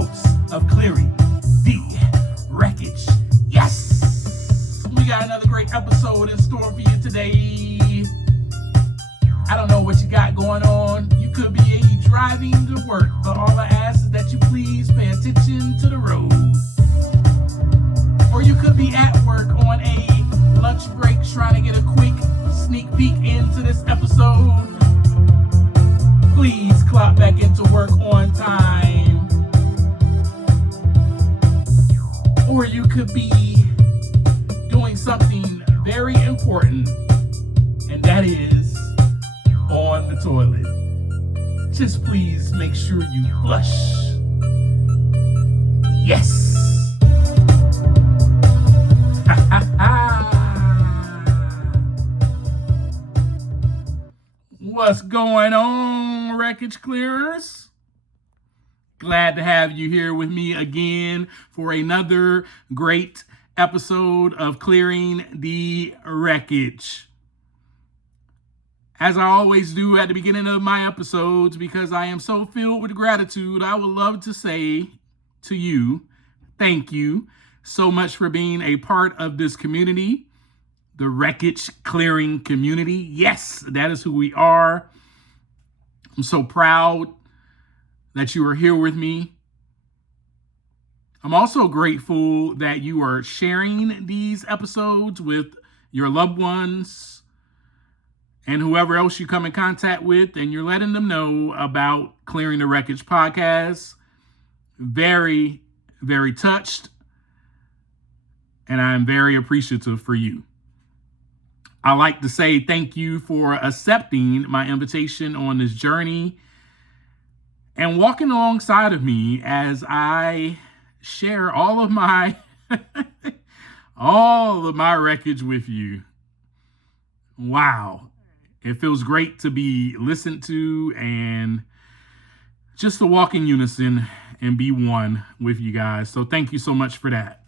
host of Clearing the Wreckage. Yes! We got another great episode in store for you today. I don't know what you got going on. You could be driving to work, but all I ask is that you please pay attention to the road. Or you could be at work on a lunch break trying to get a quick sneak peek into this episode. Please clock back into work on time. Or you could be doing something very important, and that is on the toilet. Just please make sure you flush. Yes. What's going on, wreckage clearers? Glad to have you here with me again for another great episode of Clearing the Wreckage. As I always do at the beginning of my episodes, because I am so filled with gratitude, I would love to say to you, thank you so much for being a part of this community, the wreckage clearing community. Yes, that is who we are. I'm so proud that you are here with me. I'm also grateful that you are sharing these episodes with your loved ones and whoever else you come in contact with, and you're letting them know about Clearing the Wreckage podcast. Very, very touched, and I'm very appreciative for you. I like to say thank you for accepting my invitation on this journey and walking alongside of me as I share all of my wreckage with you. Wow. It feels great to be listened to and just to walk in unison and be one with you guys. So thank you so much for that.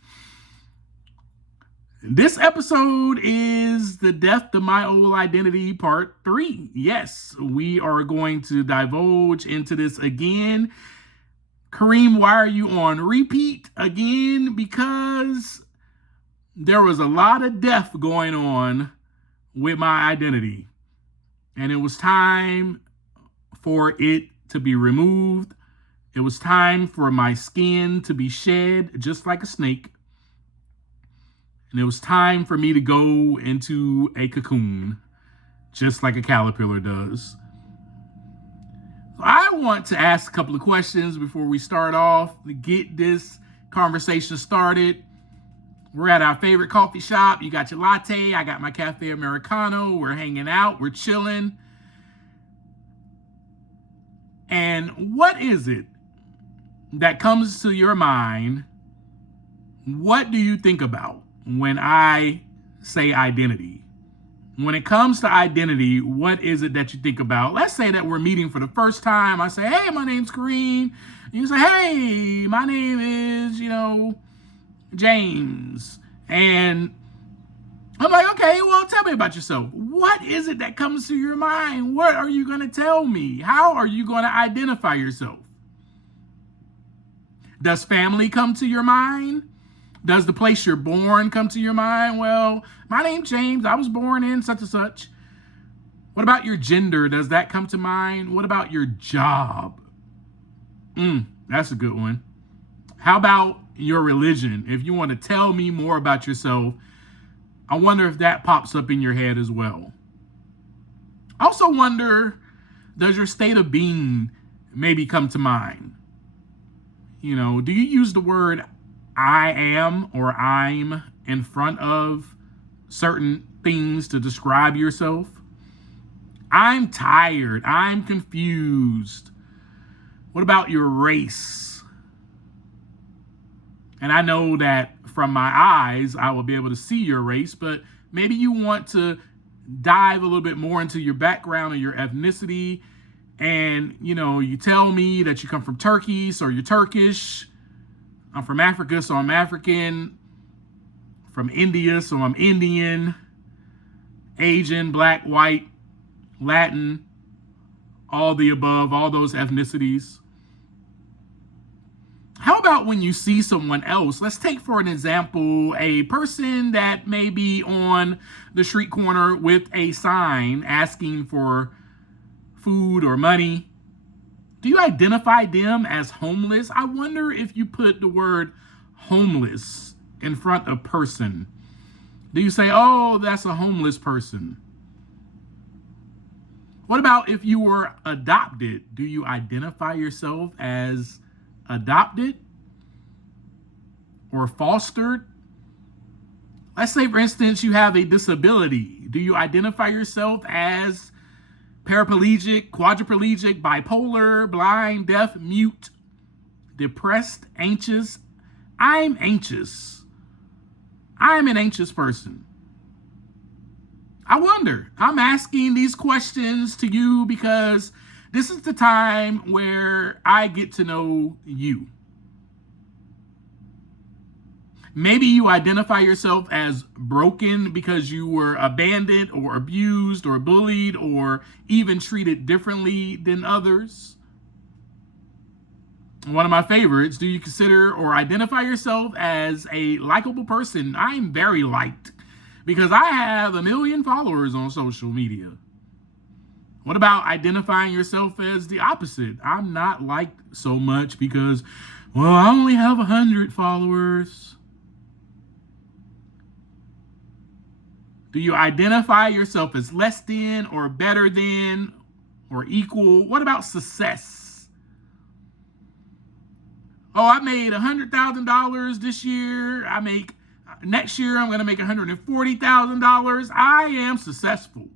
This episode is the Death to My Old Identity Part 3. Yes, we are going to divulge into this again. Kareem, why are you on repeat again? Because there was a lot of death going on with my identity. And it was time for it to be removed. It was time for my skin to be shed just like a snake. And it was time for me to go into a cocoon, just like a caterpillar does. I want to ask a couple of questions before we start off to get this conversation started. We're at our favorite coffee shop. You got your latte. I got my cafe Americano. We're hanging out. We're chilling. And what is it that comes to your mind? What do you think about when I say identity? When it comes to identity, what is it that you think about? Let's say that we're meeting for the first time. I say, hey, my name's Kareem. You say, hey, my name is, James. And I'm like, okay, well, tell me about yourself. What is it that comes to your mind? What are you going to tell me? How are you going to identify yourself? Does family come to your mind? Does the place you're born come to your mind? Well, my name's James. I was born in such and such. What about your gender? Does that come to mind? What about your job? That's a good one. How about your religion? If you want to tell me more about yourself, I wonder if that pops up in your head as well. I also wonder, does your state of being maybe come to mind? Do you use the word I am or I'm in front of certain things to describe yourself? I'm tired. I'm confused. What about your race? And I know that from my eyes, I will be able to see your race, but maybe you want to dive a little bit more into your background and your ethnicity. And, you tell me that you come from Turkey, so you're Turkish. I'm from Africa, so I'm African. From India, so I'm Indian. Asian, black, white, Latin, all the above, all those ethnicities. How about when you see someone else? Let's take, for an example, a person that may be on the street corner with a sign asking for food or money. Do you identify them as homeless? I wonder if you put the word homeless in front of person. Do you say, oh, that's a homeless person? What about if you were adopted? Do you identify yourself as adopted or fostered? Let's say, for instance, you have a disability. Do you identify yourself as paraplegic, quadriplegic, bipolar, blind, deaf, mute, depressed, anxious? I'm anxious. I'm an anxious person. I wonder. I'm asking these questions to you because this is the time where I get to know you. Maybe you identify yourself as broken because you were abandoned or abused or bullied or even treated differently than others. One of my favorites, do you consider or identify yourself as a likable person? I'm very liked because I have 1 million followers on social media. What about identifying yourself as the opposite? I'm not liked so much because, well, I only have 100 followers. Do you identify yourself as less than or better than or equal? What about success? Oh, I made $100,000 this year. Next year, I'm going to make $140,000. I am successful.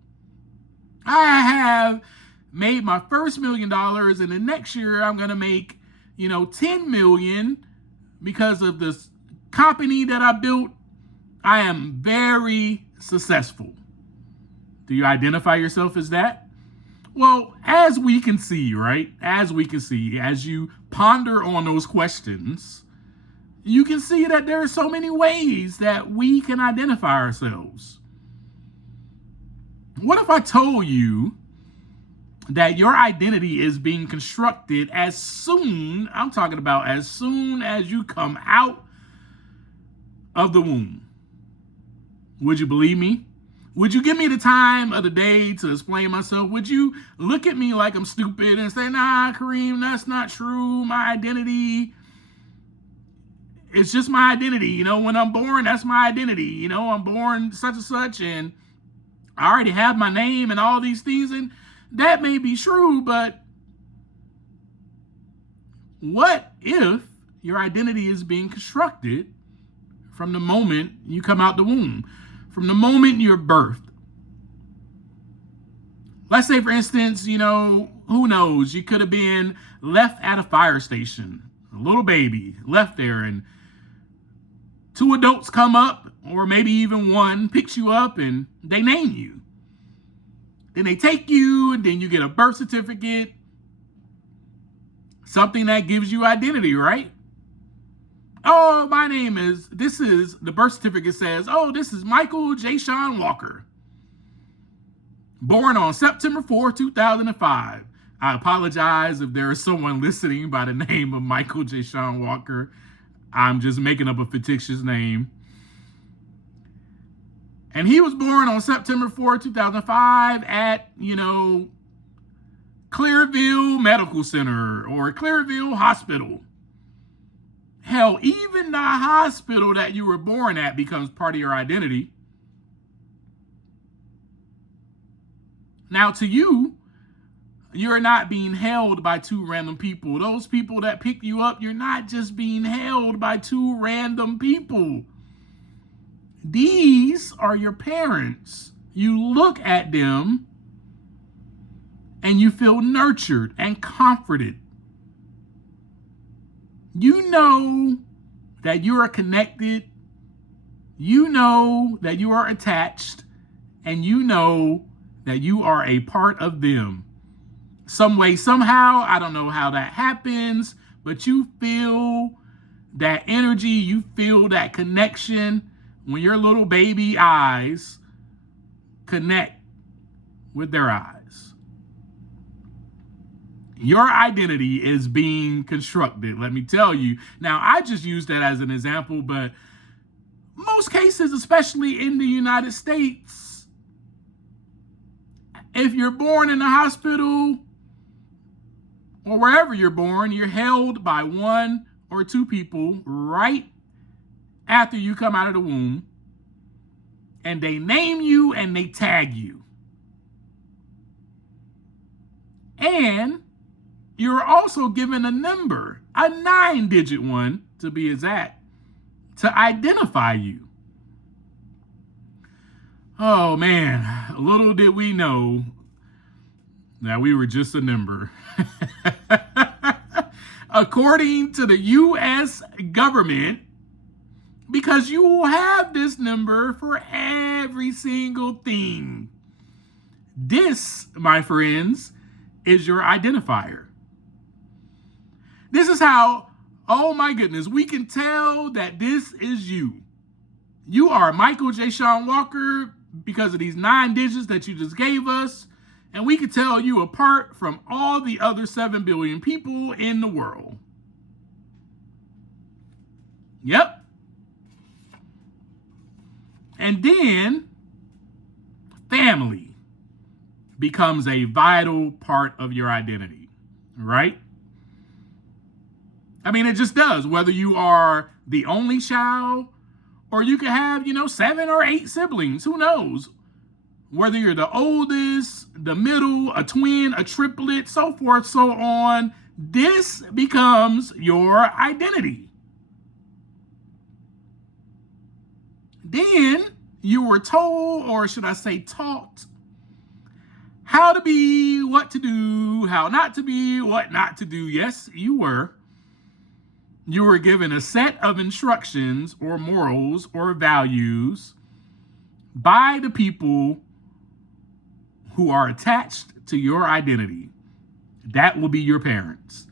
I have made my first $1 million, and the next year I'm going to make, 10 million because of this company that I built. I am very successful. Do you identify yourself as that? Well, as we can see, right? As you ponder on those questions, you can see that there are so many ways that we can identify ourselves. What if I told you that your identity is being constructed as soon as you come out of the womb? Would you believe me? Would you give me the time of the day to explain myself? Would you look at me like I'm stupid and say, nah, Kareem, that's not true. My identity, it's just my identity. When I'm born, that's my identity. I'm born such and such, and I already have my name and all these things, and that may be true, but what if your identity is being constructed from the moment you come out the womb, from the moment you're birthed? Let's say, for instance, who knows, you could have been left at a fire station, a little baby left there, and 2 adults come up, or maybe even one, picks you up and they name you. Then they take you, and then you get a birth certificate, something that gives you identity, right? Oh, the birth certificate says, oh, this is Michael J. Sean Walker, born on September 4, 2005. I apologize if there is someone listening by the name of Michael J. Sean Walker. I'm just making up a fictitious name. And he was born on September 4, 2005 at, Clearville Medical Center or Clearville Hospital. Hell, even the hospital that you were born at becomes part of your identity. Now, to you, you're not being held by 2 random people. Those people that pick you up, you're not just being held by 2 random people. These are your parents. You look at them and you feel nurtured and comforted. You know that you are connected. You know that you are attached. And you know that you are a part of them. Some way, somehow, I don't know how that happens, but you feel that energy, you feel that connection when your little baby eyes connect with their eyes. Your identity is being constructed. Let me tell you. Now, I just used that as an example, but most cases, especially in the United States, if you're born in a hospital or wherever you're born, you're held by one or two people right after you come out of the womb, and they name you and they tag you. And you're also given a number, a 9-digit one to be exact, to identify you. Oh man, little did we know that we were just a number. According to the U.S. government, because you will have this number for every single thing. This, my friends, is your identifier. This is how, oh my goodness, we can tell that this is you. You are Michael J. Sean Walker because of these 9 digits that you just gave us, and we can tell you apart from all the other 7 billion people in the world. Yep. And then family becomes a vital part of your identity, right? I mean, it just does. Whether you are the only child or you could have, 7 or 8 siblings, who knows? Whether you're the oldest, the middle, a twin, a triplet, so forth, so on, this becomes your identity. Then you were told, or should I say taught, how to be, what to do, how not to be, what not to do. Yes, you were. You were given a set of instructions or morals or values by the people who are attached to your identity. That will be your parents.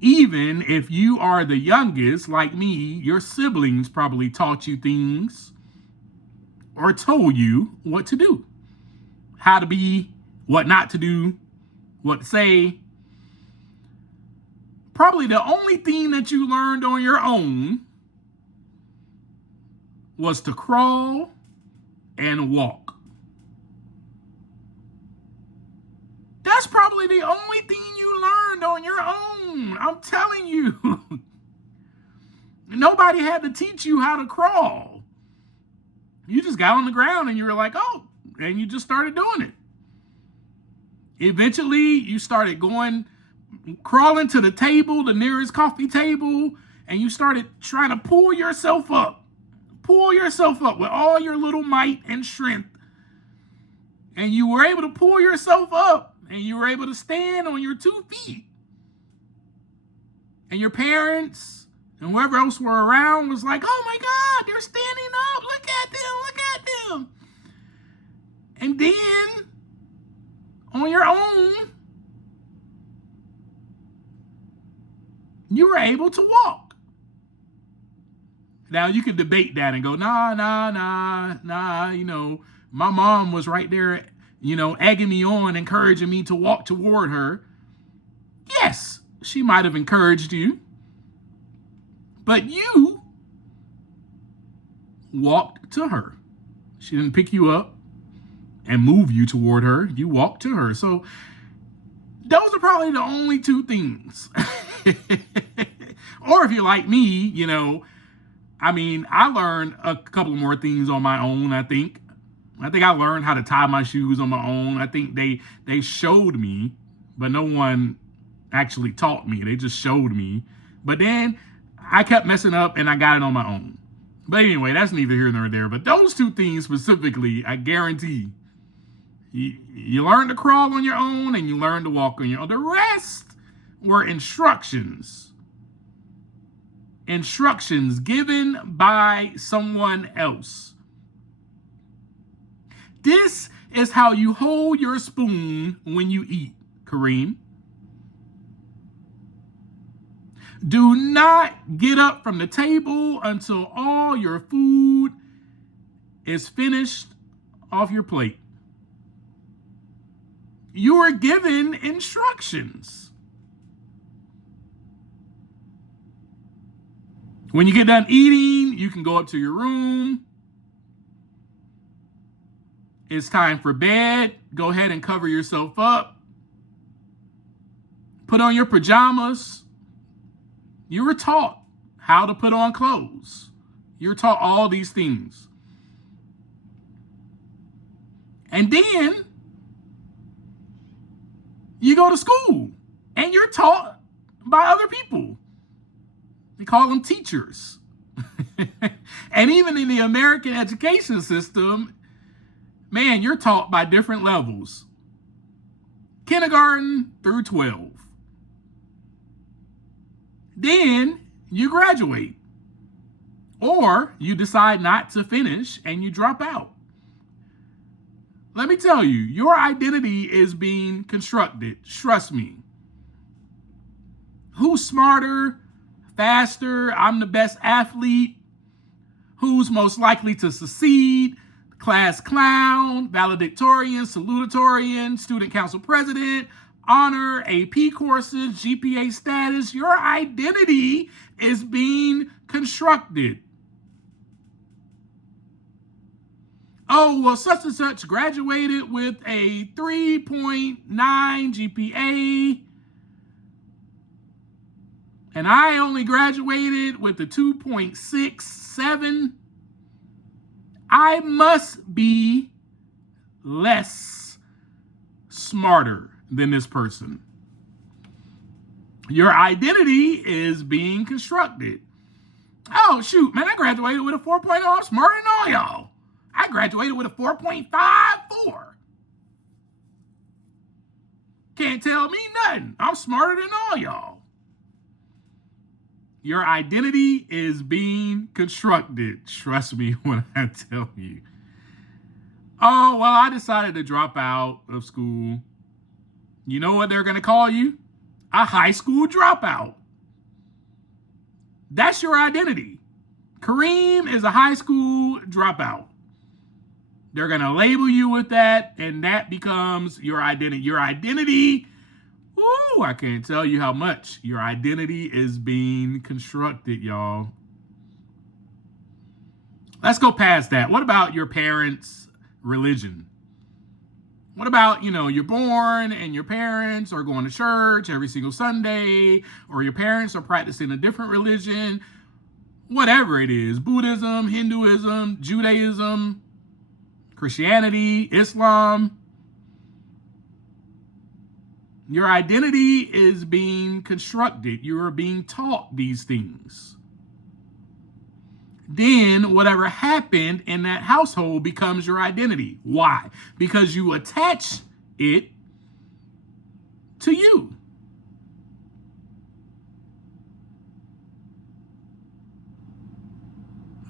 Even if you are the youngest, like me, your siblings probably taught you things or told you what to do, how to be, what not to do, what to say. Probably the only thing that you learned on your own was to crawl and walk. That's probably the only thing you learned on your own. I'm telling you. Nobody had to teach you how to crawl. You just got on the ground and you were like, oh, and you just started doing it. Eventually, you started crawling to the table, the nearest coffee table, and you started trying to pull yourself up with all your little might and strength. And you were able to pull yourself up, and you were able to stand on your 2 feet. And your parents and whoever else were around was like, oh my God, they're standing up. Look at them. And then, on your own, you were able to walk. Now, you could debate that and go, nah, my mom was right there, egging me on, encouraging me to walk toward her. Yes, she might have encouraged you, but you walked to her. She didn't pick you up and move you toward her. You walked to her. So those are probably the only 2 things. Or if you're like me, I learned a couple more things on my own, I think. I learned how to tie my shoes on my own. I think they showed me, but no one actually taught me. They just showed me. But then I kept messing up and I got it on my own. But anyway, that's neither here nor there. But those 2 things specifically, I guarantee, you learn to crawl on your own and you learn to walk on your own. The rest were instructions. Instructions given by someone else. This is how you hold your spoon when you eat, Kareem. Do not get up from the table until all your food is finished off your plate. You are given instructions. When you get done eating, you can go up to your room. It's time for bed. Go ahead and cover yourself up. Put on your pajamas. You were taught how to put on clothes. You're taught all these things. And then you go to school and you're taught by other people. We call them teachers. And even in the American education system, man, you're taught by different levels. Kindergarten through 12. Then you graduate. Or you decide not to finish and you drop out. Let me tell you, your identity is being constructed. Trust me. Who's smarter, faster? I'm the best athlete. Who's most likely to succeed? Class clown, valedictorian, salutatorian, student council president, honor, AP courses, GPA status. Your identity is being constructed. Oh, well, such and such graduated with a 3.9 GPA, and I only graduated with a 2.67. I must be less smarter than this person. Your identity is being constructed. Oh, shoot, man, I graduated with a 4.0. I'm smarter than all y'all. I graduated with a 4.54. Can't tell me nothing. I'm smarter than all y'all. Your identity is being constructed. Trust me when I tell you. Oh, well, I decided to drop out of school. You know what they're going to call you? A high school dropout. That's your identity. Kareem is a high school dropout. They're going to label you with that, and that becomes your identity. Your identity, ooh, I can't tell you how much your identity is being constructed, y'all. Let's go past that. What about your parents' religion? What about, you're born and your parents are going to church every single Sunday, or your parents are practicing a different religion, whatever it is, Buddhism, Hinduism, Judaism, Christianity, Islam. Your identity is being constructed. You are being taught these things. Then whatever happened in that household becomes your identity. Why? Because you attach it to you.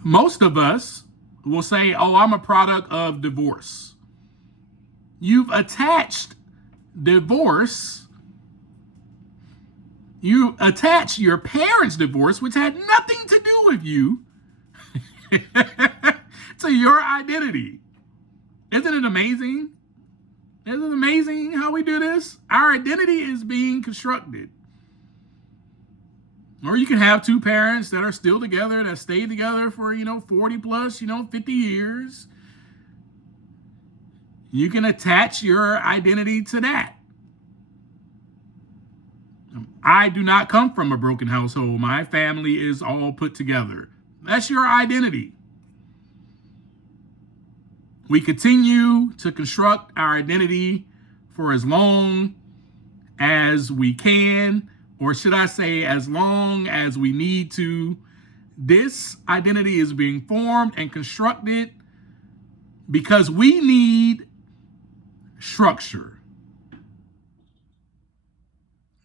Most of us will say, oh, I'm a product of divorce. You've attached divorce. You attach your parents' divorce, which had nothing to do with you, to your identity. Isn't it amazing? Isn't it amazing how we do this? Our identity is being constructed. Or you can have two parents that are still together, that stayed together for, 40 plus, 50 years. You can attach your identity to that. I do not come from a broken household. My family is all put together. That's your identity. We continue to construct our identity for as long as we can, or should I say, as long as we need to. This identity is being formed and constructed because we need structure.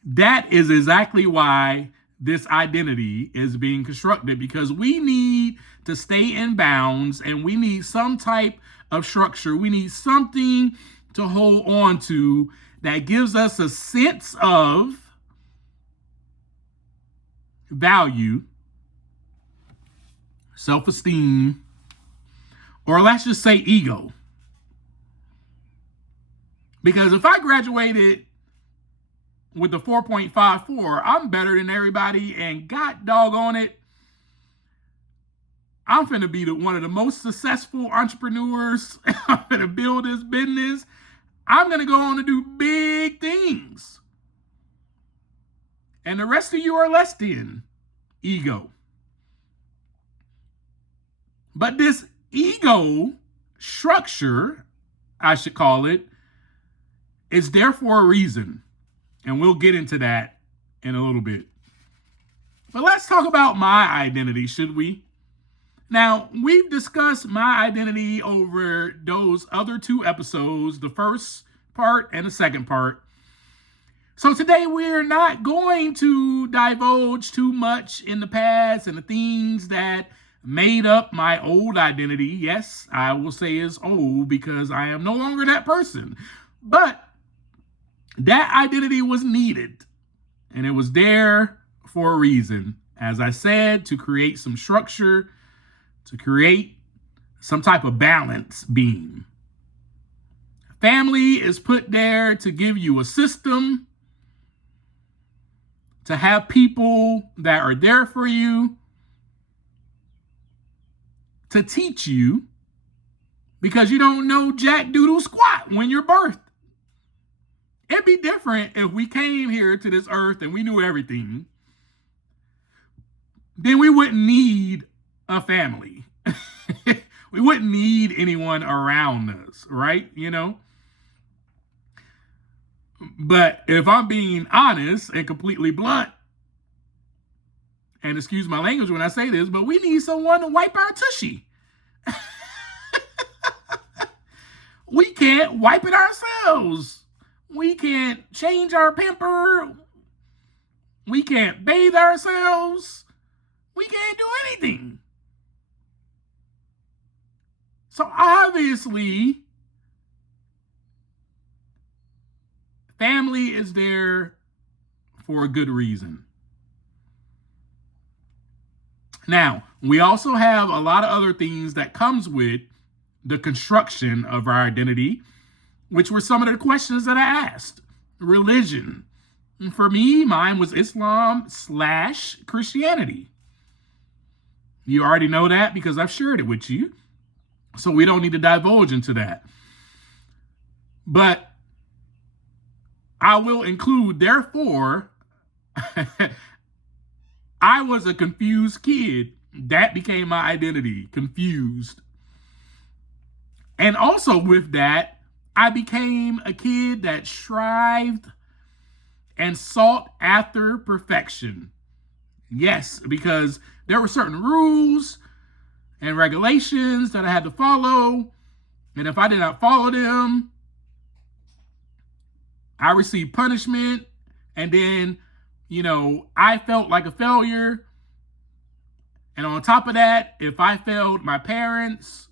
That is exactly why this identity is being constructed, because we need to stay in bounds and we need some type of structure. We need something to hold on to that gives us a sense of value, self-esteem, or let's just say ego. Because if I graduated with the 4.54, I'm better than everybody, and God doggone it, I'm finna be one of the most successful entrepreneurs. I'm finna build this business. I'm gonna go on to do big things. And the rest of you are less than ego. But this ego structure, I should call it, is there for a reason. And we'll get into that in a little bit. But let's talk about my identity, should we? Now, we've discussed my identity over those other 2 episodes, the first part and the second part. So today we're not going to divulge too much in the past and the things that made up my old identity. Yes, I will say it's old because I am no longer that person. But that identity was needed, and it was there for a reason. As I said, to create some structure, to create some type of balance beam. Family is put there to give you a system, to have people that are there for you, to teach you, because you don't know jack doodle squat when you're birthed. It'd be different if we came here to this earth and we knew everything. Then we wouldn't need a family. We wouldn't need anyone around us, right? You know? But if I'm being honest and completely blunt, and excuse my language when I say this, but we need someone to wipe our tushy. We can't wipe it ourselves. We can't change our pamper. We can't bathe ourselves. We can't do anything. So obviously, family is there for a good reason. Now, we also have a lot of other things that comes with the construction of our identity, which were some of the questions that I asked. Religion. And for me, mine was Islam/Christianity. You already know that because I've shared it with you. So we don't need to divulge into that. But I will include, therefore, I was a confused kid. That became my identity, confused. And also with that, I became a kid that strived and sought after perfection. Yes, because there were certain rules and regulations that I had to follow. And if I did not follow them, I received punishment. And then, I felt like a failure. And on top of that, if I failed my parents,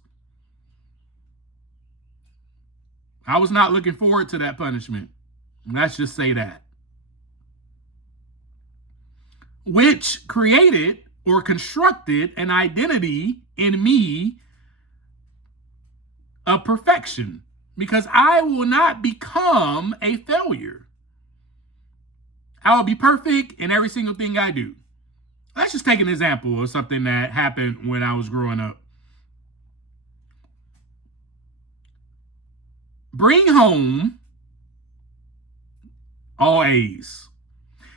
I was not looking forward to that punishment. Let's just say that. Which created or constructed an identity in me of perfection, because I will not become a failure. I will be perfect in every single thing I do. Let's just take an example of something that happened when I was growing up. Bring home all A's.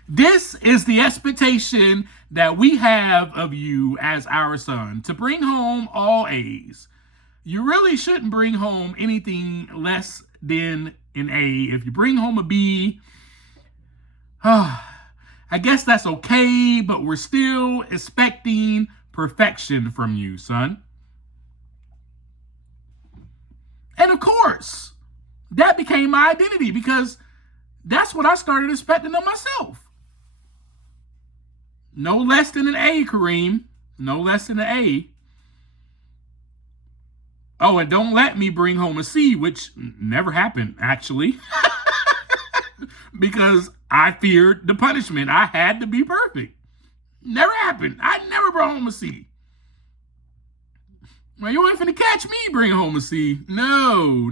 This is the expectation that we have of you as our son, to bring home all A's. You really shouldn't bring home anything less than an A. If you bring home a B, I guess that's okay, but we're still expecting perfection from you, son. And of course, that became my identity because that's what I started expecting of myself. No less than an A, Kareem. No less than an A. Oh, and don't let me bring home a C, which never happened, actually. Because I feared the punishment. I had to be perfect. Never happened. I never brought home a C. Well, you ain't finna catch me bringing home a C. No.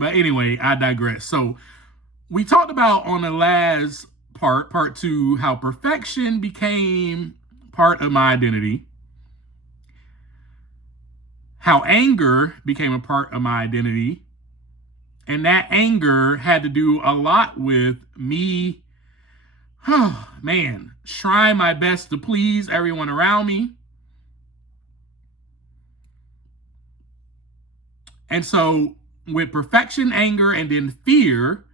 But anyway, I digress. So we talked about on the last part 2, how perfection became part of my identity, how anger became a part of my identity, and that anger had to do a lot with me, trying my best to please everyone around me. And so with perfection, anger, and then fear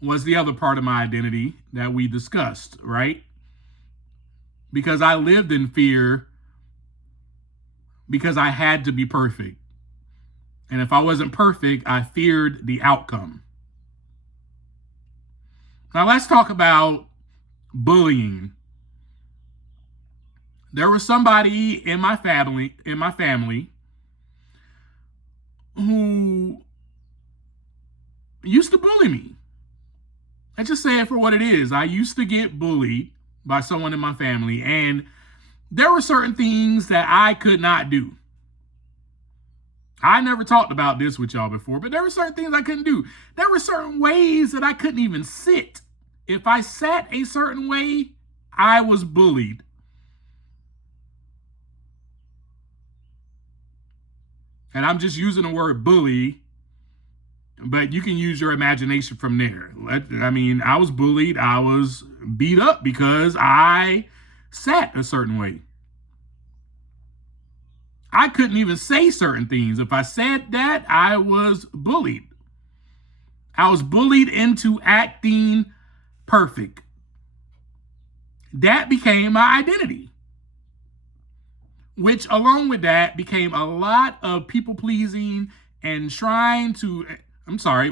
was the other part of my identity that we discussed, right? Because I lived in fear because I had to be perfect. And if I wasn't perfect, I feared the outcome. Now let's talk about bullying. There was somebody in my family who used to bully me. I just say it for what it is. I used to get bullied by someone in my family, and there were certain things that I could not do. I never talked about this with y'all before, but there were certain things I couldn't do. There were certain ways that I couldn't even sit. If I sat a certain way, I was bullied. And I'm just using the word bully, but you can use your imagination from there. I mean, I was bullied. I was beat up because I sat a certain way. I couldn't even say certain things. If I said that, I was bullied. I was bullied into acting perfect. That became my identity, which along with that became a lot of people pleasing and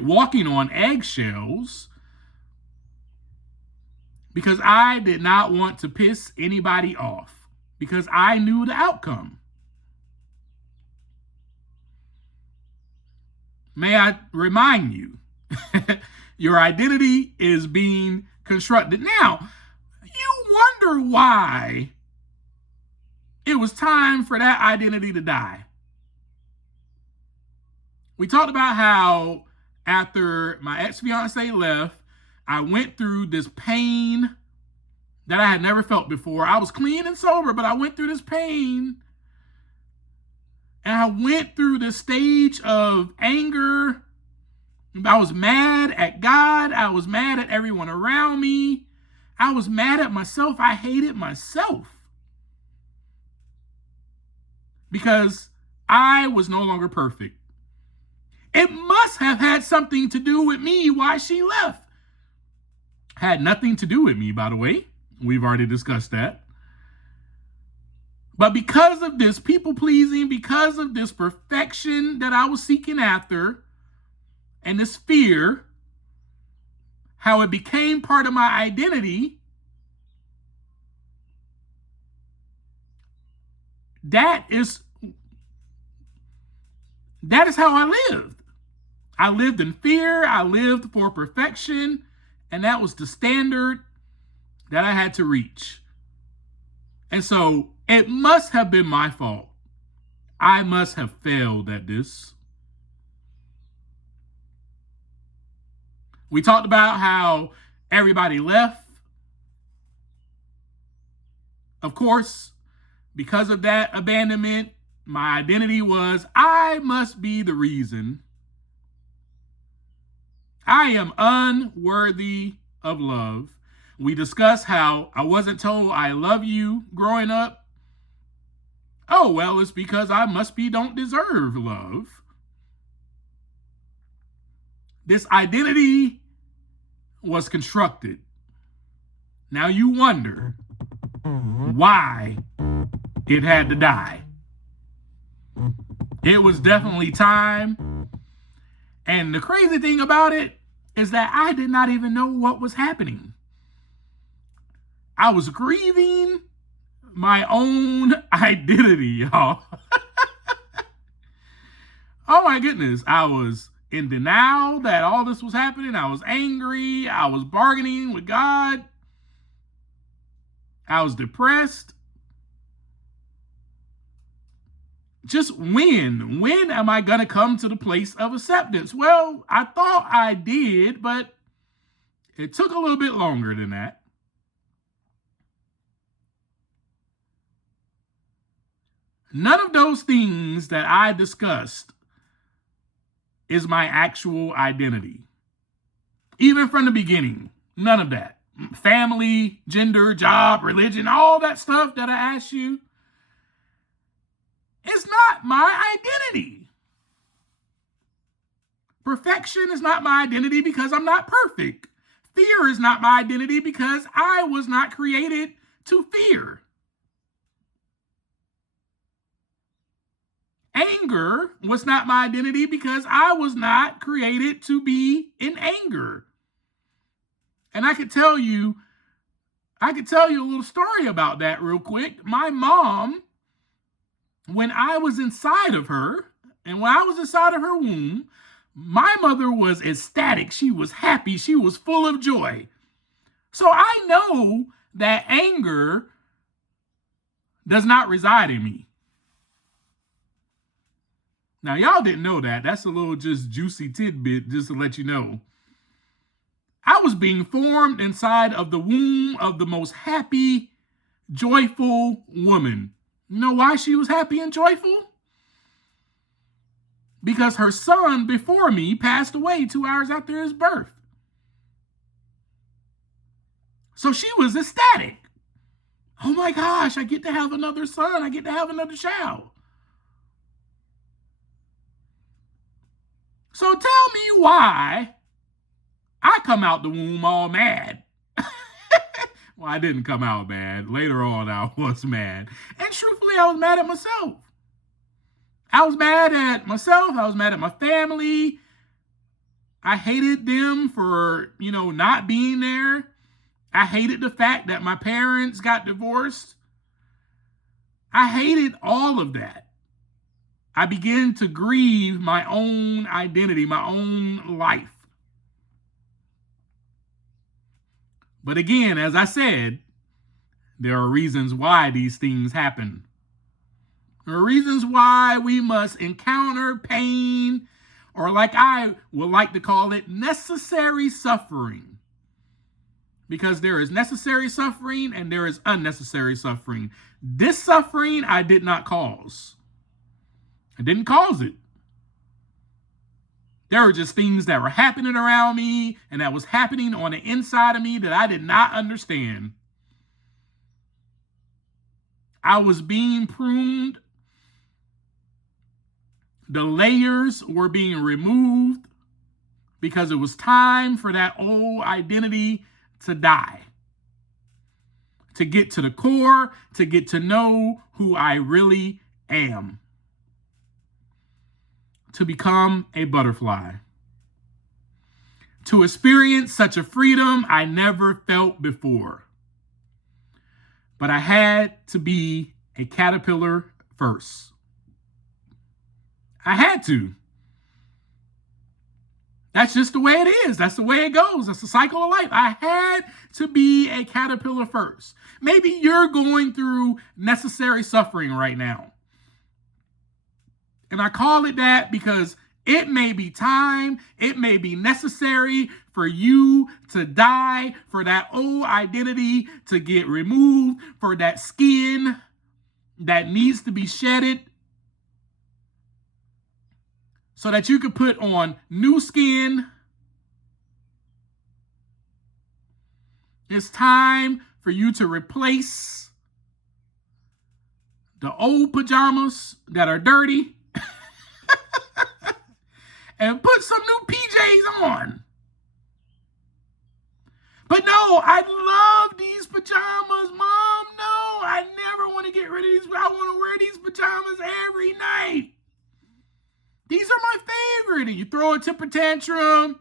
walking on eggshells, because I did not want to piss anybody off because I knew the outcome. May I remind you, your identity is being constructed. Now, you wonder why it was time for that identity to die. We talked about how after my ex-fiance left, I went through this pain that I had never felt before. I was clean and sober, but I went through this pain. And I went through this stage of anger. I was mad at God. I was mad at everyone around me. I was mad at myself. I hated myself because I was no longer perfect. It must have had something to do with me why she left. Had nothing to do with me, by the way. We've already discussed that. But because of this people pleasing, because of this perfection that I was seeking after, and this fear, how it became part of my identity, that is how I lived. I lived in fear. I lived for perfection. And that was the standard that I had to reach. And so it must have been my fault. I must have failed at this. We talked about how everybody left. Of course, because of that abandonment, my identity was, I must be the reason. I am unworthy of love. We discussed how I wasn't told I love you growing up. Oh, well, it's because I don't deserve love. This identity was constructed. Now you wonder why it had to die. It was definitely time. And the crazy thing about it is that I did not even know what was happening. I was grieving my own identity, y'all. Oh my goodness. I was in denial that all this was happening. I was angry. I was bargaining with God. I was depressed. Just when am I going to come to the place of acceptance? Well, I thought I did, but it took a little bit longer than that. None of those things that I discussed is my actual identity. Even from the beginning, none of that. Family, gender, job, religion, all that stuff that I asked you, it's not my identity. Perfection is not my identity because I'm not perfect. Fear is not my identity because I was not created to fear. Anger was not my identity because I was not created to be in anger. And I could tell you a little story about that real quick. My mom, when I was inside of her, and when I was inside of her womb, my mother was ecstatic. She was happy. She was full of joy. So I know that anger does not reside in me. Now, y'all didn't know that. That's a little just juicy tidbit just to let you know. I was being formed inside of the womb of the most happy, joyful woman. You know why she was happy and joyful? Because her son before me passed away 2 hours after his birth. So she was ecstatic. Oh my gosh, I get to have another son. I get to have another child. So tell me why I come out the womb all mad. Well, I didn't come out mad. Later on, I was mad. And truthfully, I was mad at myself. I was mad at myself. I was mad at my family. I hated them for, not being there. I hated the fact that my parents got divorced. I hated all of that. I began to grieve my own identity, my own life. But again, as I said, there are reasons why these things happen. There are reasons why we must encounter pain, or like I would like to call it, necessary suffering. Because there is necessary suffering and there is unnecessary suffering. This suffering I did not cause. I didn't cause it. There were just things that were happening around me and that was happening on the inside of me that I did not understand. I was being pruned. The layers were being removed because it was time for that old identity to die. To get to the core, to get to know who I really am. To become a butterfly. To experience such a freedom I never felt before. But I had to be a caterpillar first. I had to. That's just the way it is. That's the way it goes. That's the cycle of life. I had to be a caterpillar first. Maybe you're going through necessary suffering right now. And I call it that because it may be time, it may be necessary for you to die, for that old identity to get removed, for that skin that needs to be shedded, so that you can put on new skin. It's time for you to replace the old pajamas that are dirty and put some new PJs on. But no, I love these pajamas, Mom. No, I never want to get rid of these. I want to wear these pajamas every night. These are my favorite. And you throw a temper tantrum.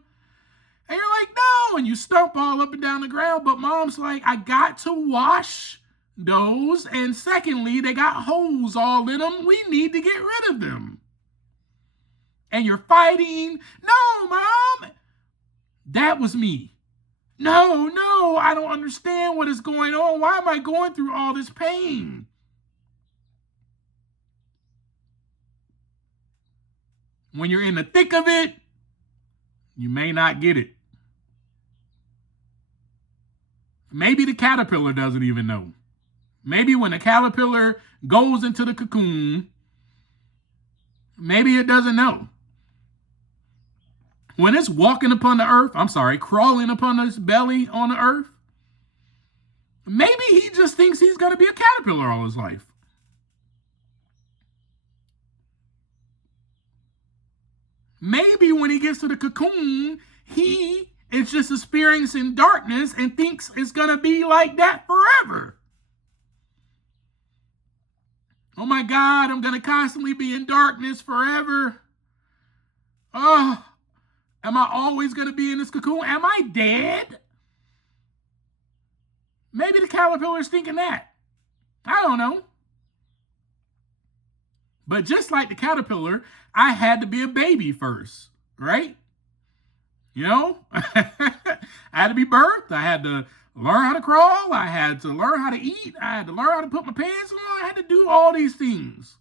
And you're like, no. And you stomp all up and down the ground. But Mom's like, I got to wash those. And secondly, they got holes all in them. We need to get rid of them. And you're fighting. No, Mom. That was me. No, I don't understand what is going on. Why am I going through all this pain? When you're in the thick of it, you may not get it. Maybe the caterpillar doesn't even know. Maybe when the caterpillar goes into the cocoon, maybe it doesn't know. When it's crawling upon its belly on the earth, maybe he just thinks he's going to be a caterpillar all his life. Maybe when he gets to the cocoon, he is just experiencing darkness and thinks it's going to be like that forever. Oh my God, I'm going to constantly be in darkness forever. Oh, am I always going to be in this cocoon? Am I dead? Maybe the caterpillar's thinking that. I don't know. But just like the caterpillar, I had to be a baby first, right? You know, I had to be birthed. I had to learn how to crawl. I had to learn how to eat. I had to learn how to put my pants on. I had to do all these things.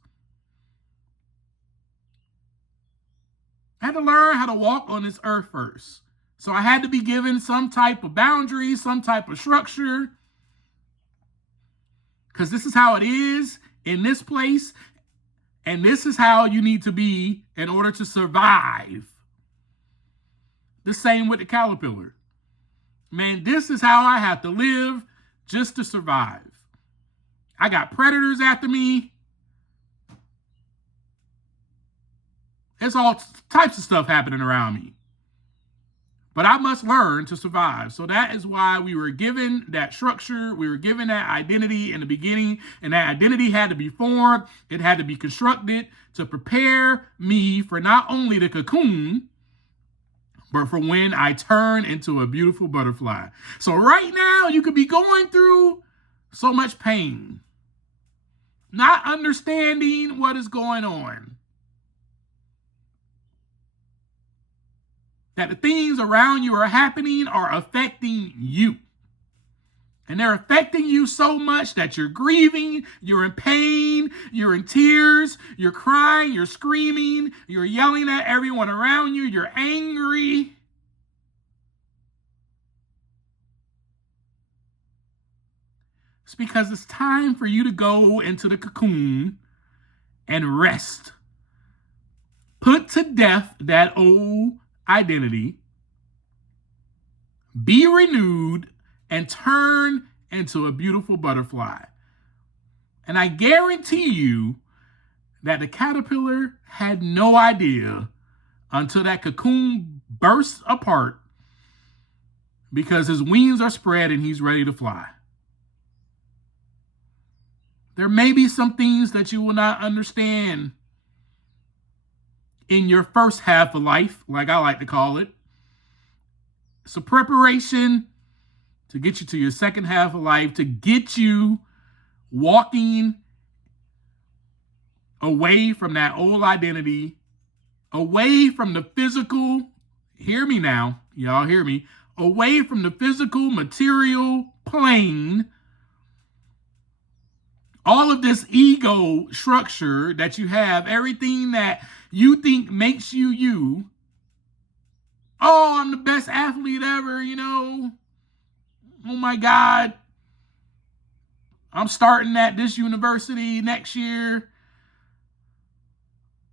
I had to learn how to walk on this earth first. So I had to be given some type of boundary, some type of structure. Because this is how it is in this place. And this is how you need to be in order to survive. The same with the caterpillar. Man, this is how I have to live just to survive. I got predators after me. There's all types of stuff happening around me. But I must learn to survive. So that is why we were given that structure. We were given that identity in the beginning. And that identity had to be formed. It had to be constructed to prepare me for not only the cocoon, but for when I turn into a beautiful butterfly. So right now, you could be going through so much pain, not understanding what is going on. That the things around you are happening are affecting you. And they're affecting you so much that you're grieving, you're in pain, you're in tears, you're crying, you're screaming, you're yelling at everyone around you, you're angry. It's because it's time for you to go into the cocoon and rest. Put to death that old identity, be renewed, and turn into a beautiful butterfly. And I guarantee you that the caterpillar had no idea until that cocoon bursts apart, because his wings are spread and he's ready to fly. There may be some things that you will not understand in your first half of life, like I like to call it. It's a preparation to get you to your second half of life, to get you walking away from that old identity, away from the physical, hear me now, y'all hear me, away from the physical material plane. All of this ego structure that you have, everything that you think makes you you. Oh, I'm the best athlete ever, you know. Oh my God. I'm starting at this university next year.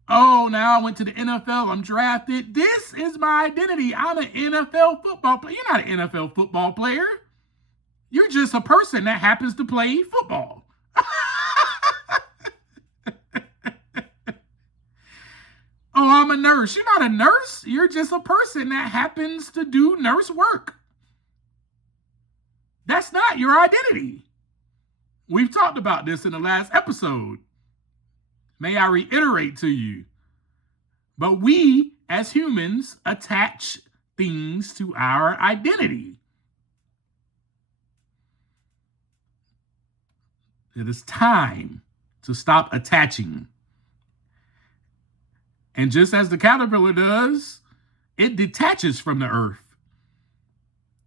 Oh, now I went to the NFL. I'm drafted. This is my identity. I'm an NFL football player. You're not an NFL football player. You're just a person that happens to play football. Oh, I'm a nurse. You're not a nurse. You're just a person that happens to do nurse work. That's not your identity. We've talked about this in the last episode. May I reiterate to you. But we, as humans, attach things to our identity. It is time to stop attaching. And just as the caterpillar does, it detaches from the earth.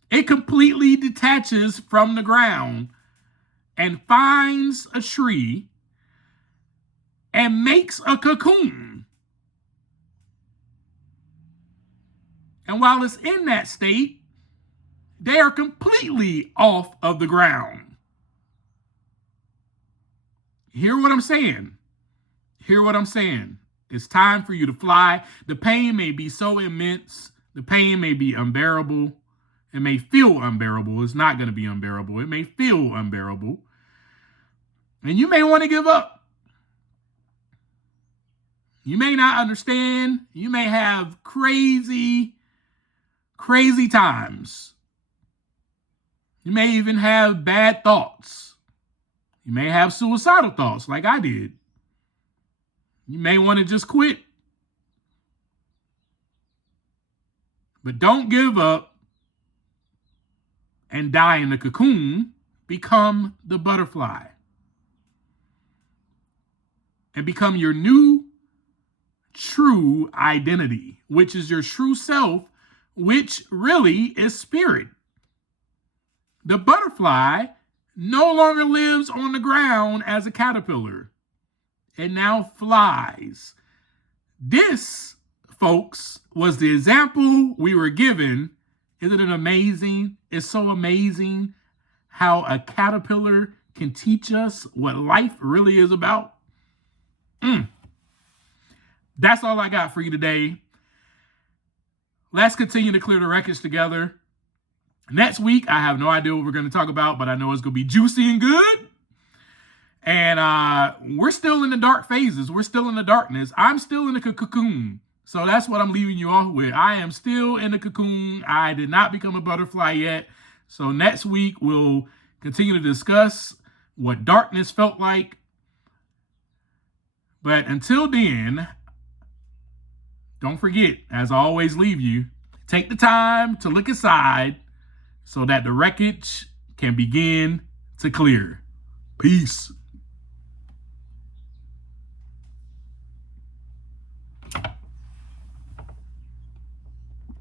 It completely detaches from the ground and finds a tree and makes a cocoon. And while it's in that state, they are completely off of the ground. Hear what I'm saying? Hear what I'm saying? It's time for you to fly. The pain may be so immense. The pain may be unbearable. It may feel unbearable. It's not going to be unbearable. It may feel unbearable. And you may want to give up. You may not understand. You may have crazy times. You may even have bad thoughts. You may have suicidal thoughts like I did. You may want to just quit. But don't give up and die in the cocoon. Become the butterfly. And become your new true identity, which is your true self, which really is spirit. The butterfly no longer lives on the ground as a caterpillar. It now flies. This, folks, was the example we were given. Isn't it amazing? It's so amazing how a caterpillar can teach us what life really is about. That's all I got for you today. Let's continue to clear the wreckage together. Next week, I have no idea what we're going to talk about, but I know it's going to be juicy and good. And we're still in the dark phases. We're still in the darkness. I'm still in the cocoon. So that's what I'm leaving you off with. I am still in the cocoon. I did not become a butterfly yet. So next week, we'll continue to discuss what darkness felt like. But until then, don't forget, as I always leave you, take the time to look inside so that the wreckage can begin to clear. Peace.